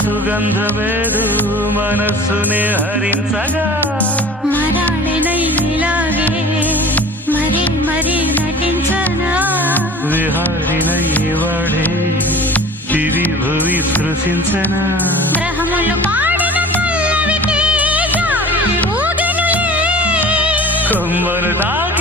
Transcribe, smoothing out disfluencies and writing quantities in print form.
సుగంధమేదు మనస్సునే హరించగా మరాళినైలాగే మరి మరి నటించనా విహారినై వాడే దివి భువి స్పృశించనా గ్రహములు పాడిన పల్లవికి జాబిలి ఊగెనులే కొమ్మలు దాటి